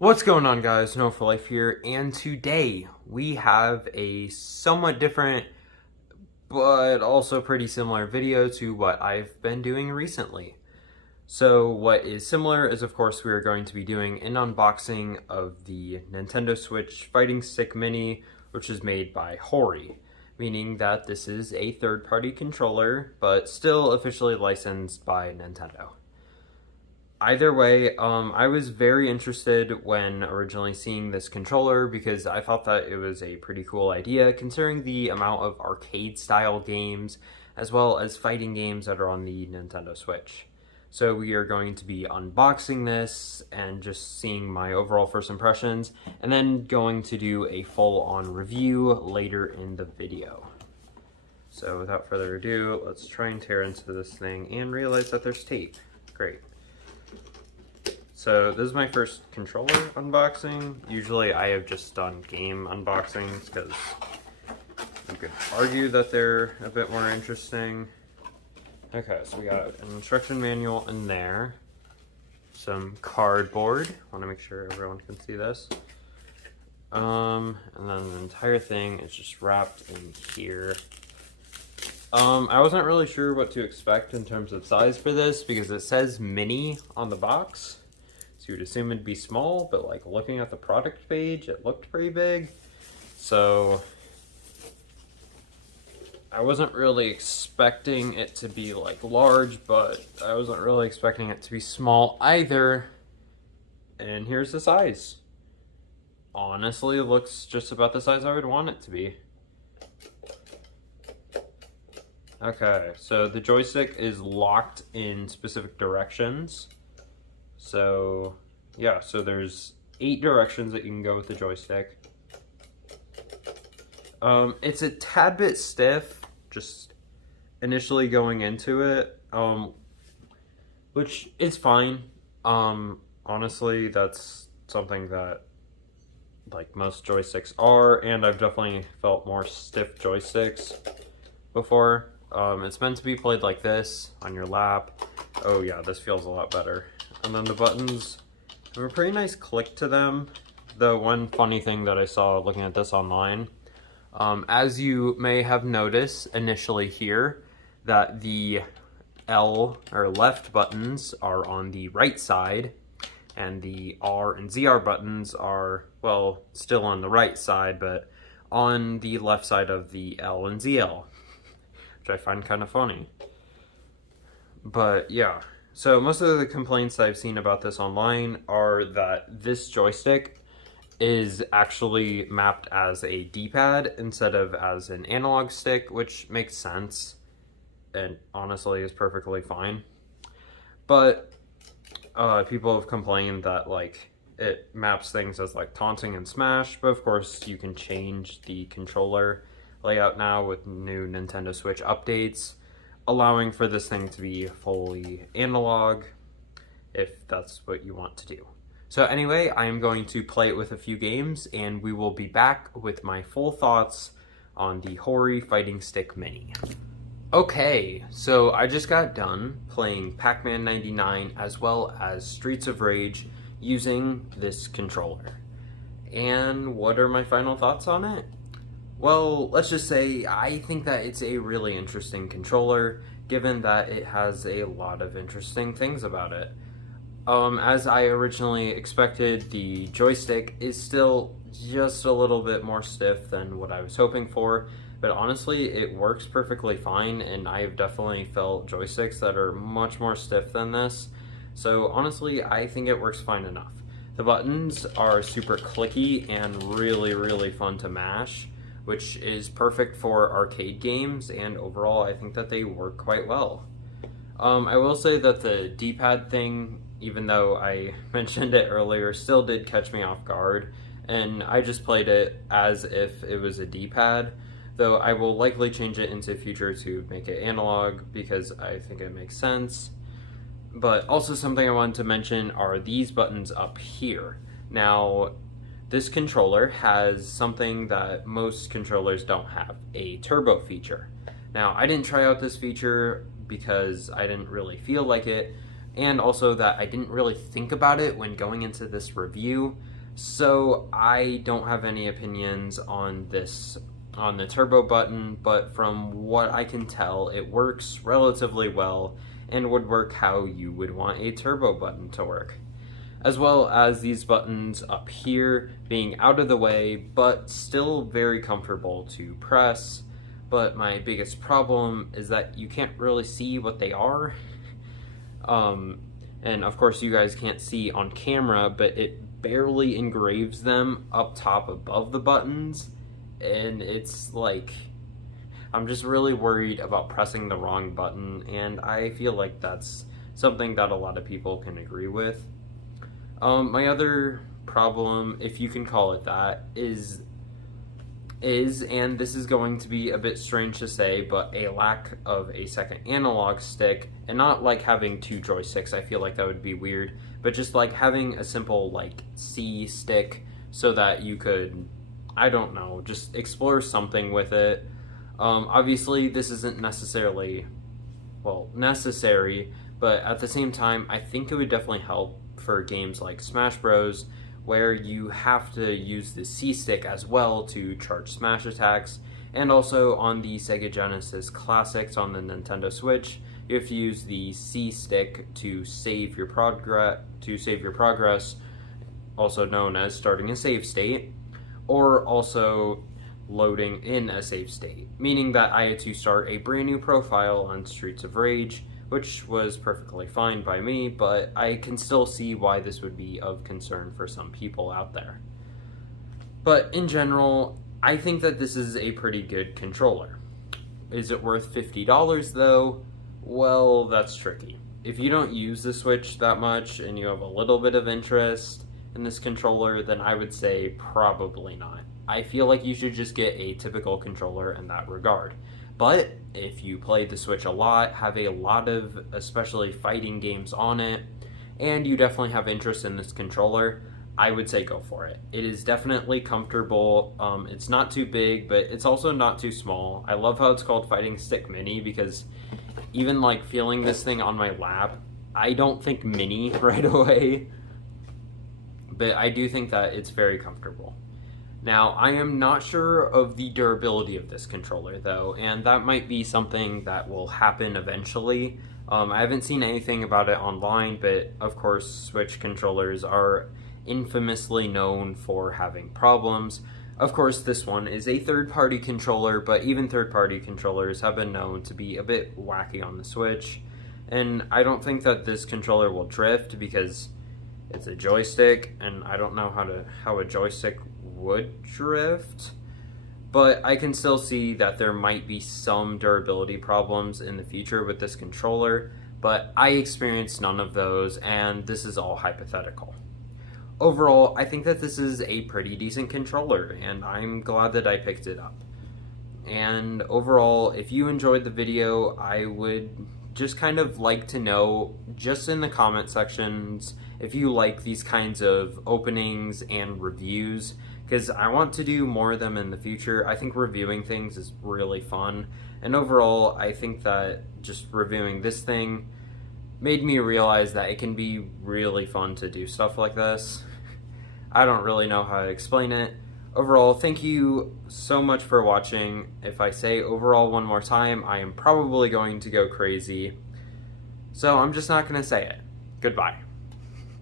What's going on, guys? No for Life here, and today we have a somewhat different but also pretty similar video to what I've been doing recently. So what is similar is, of course, we are going to be doing an unboxing of the Nintendo Switch Fighting Stick Mini, which is made by HORI, meaning that this is a third-party controller, but still officially licensed by Nintendo. Either way, I was very interested when originally seeing this controller because I thought that it was a pretty cool idea considering the amount of arcade-style games as well as fighting games that are on the Nintendo Switch. So we are going to be unboxing this and just seeing my overall first impressions, and then going to do a full-on review later in the video. So without further ado, let's try and tear into this thing and realize that there's tape. Great. So this is my first controller unboxing. Usually I have just done game unboxings because you could argue that they're a bit more interesting. Okay, so we got an instruction manual in there. Some cardboard. Want to make sure everyone can see this. And then the entire thing is just wrapped in here. I wasn't really sure what to expect in terms of size for this because it says mini on the box. So you would assume it'd be small, but like looking at the product page, it looked pretty big. So I wasn't really expecting it to be like large, but I wasn't really expecting it to be small either. And here's the size. Honestly, it looks just about the size I would want it to be. Okay, so the joystick is locked in specific directions. So, yeah, so there's 8 directions that you can go with the joystick. It's a tad bit stiff, just initially going into it, which is fine. Honestly, that's something that, like, most joysticks are, and I've definitely felt more stiff joysticks before. It's meant to be played like this, on your lap. Oh yeah, this feels a lot better. And then the buttons have a pretty nice click to them. The one funny thing that I saw looking at this online, as you may have noticed initially here, that the L or left buttons are on the right side, and the R and ZR buttons are, well, still on the right side, but on the left side of the L and ZL, which I find kind of funny. But yeah. So most of the complaints I've seen about this online are that this joystick is actually mapped as a D-pad instead of as an analog stick, which makes sense and honestly is perfectly fine. But people have complained that like it maps things as like taunting and smash, but of course you can change the controller layout now with new Nintendo Switch updates, allowing for this thing to be fully analog if that's what you want to do. So anyway, I am going to play it with a few games and we will be back with my full thoughts on the HORI Fighting Stick Mini. Okay, so I just got done playing Pac-Man 99 as well as Streets of Rage using this controller. And what are my final thoughts on it? Well, let's just say I think that it's a really interesting controller, given that it has a lot of interesting things about it. As I originally expected, the joystick is still just a little bit more stiff than what I was hoping for, but honestly, it works perfectly fine, and I have definitely felt joysticks that are much more stiff than this. So honestly, I think it works fine enough. The buttons are super clicky and really, really fun to mash, which is perfect for arcade games, and overall I think that they work quite well. I will say that the D-pad thing, even though I mentioned it earlier, still did catch me off guard, and I just played it as if it was a D-pad, though I will likely change it into future to make it analog because I think it makes sense. But also something I wanted to mention are these buttons up here. Now, this controller has something that most controllers don't have, a turbo feature. Now, I didn't try out this feature because I didn't really feel like it, and also that I didn't really think about it when going into this review, so I don't have any opinions on the turbo button, but from what I can tell, it works relatively well and would work how you would want a turbo button to work. As well as these buttons up here being out of the way, but still very comfortable to press. But my biggest problem is that you can't really see what they are. And of course you guys can't see on camera, but it barely engraves them up top above the buttons. And it's like, I'm just really worried about pressing the wrong button, and I feel like that's something that a lot of people can agree with. My other problem, if you can call it that, is, and this is going to be a bit strange to say, but a lack of a second analog stick, and not like having two joysticks, I feel like that would be weird, but just like having a simple like C stick so that you could, I don't know, just explore something with it. Obviously this isn't necessarily, well, necessary, but at the same time, I think it would definitely help for games like Smash Bros, where you have to use the C stick as well to charge smash attacks, and also on the Sega Genesis Classics on the Nintendo Switch, you have to use the C stick to save your progress, also known as starting a save state, or also loading in a save state, meaning that I had to start a brand new profile on Streets of Rage, which was perfectly fine by me, but I can still see why this would be of concern for some people out there. But in general, I think that this is a pretty good controller. Is it worth $50 though? Well, that's tricky. If you don't use the Switch that much and you have a little bit of interest in this controller, then I would say probably not. I feel like you should just get a typical controller in that regard. But if you play the Switch a lot, have a lot of especially fighting games on it, and you definitely have interest in this controller, I would say go for it. It is definitely comfortable. It's not too big, but it's also not too small. I love how it's called Fighting Stick Mini, because even like feeling this thing on my lap, I don't think mini right away, but I do think that it's very comfortable. Now, I am not sure of the durability of this controller, though, and that might be something that will happen eventually. I haven't seen anything about it online, but of course, Switch controllers are infamously known for having problems. Of course, this one is a third-party controller, but even third-party controllers have been known to be a bit wacky on the Switch, and I don't think that this controller will drift because it's a joystick, and I don't know how a joystick would drift, but I can still see that there might be some durability problems in the future with this controller, but I experienced none of those, and this is all hypothetical. Overall, I think that this is a pretty decent controller, and I'm glad that I picked it up. And overall, if you enjoyed the video, I would just kind of like to know, just in the comment sections, if you like these kinds of openings and reviews, because I want to do more of them in the future. I think reviewing things is really fun, and overall I think that just reviewing this thing made me realize that it can be really fun to do stuff like this. I don't really know how to explain it. Overall, thank you so much for watching. If I say overall one more time, I am probably going to go crazy, so I'm just not going to say it. Goodbye.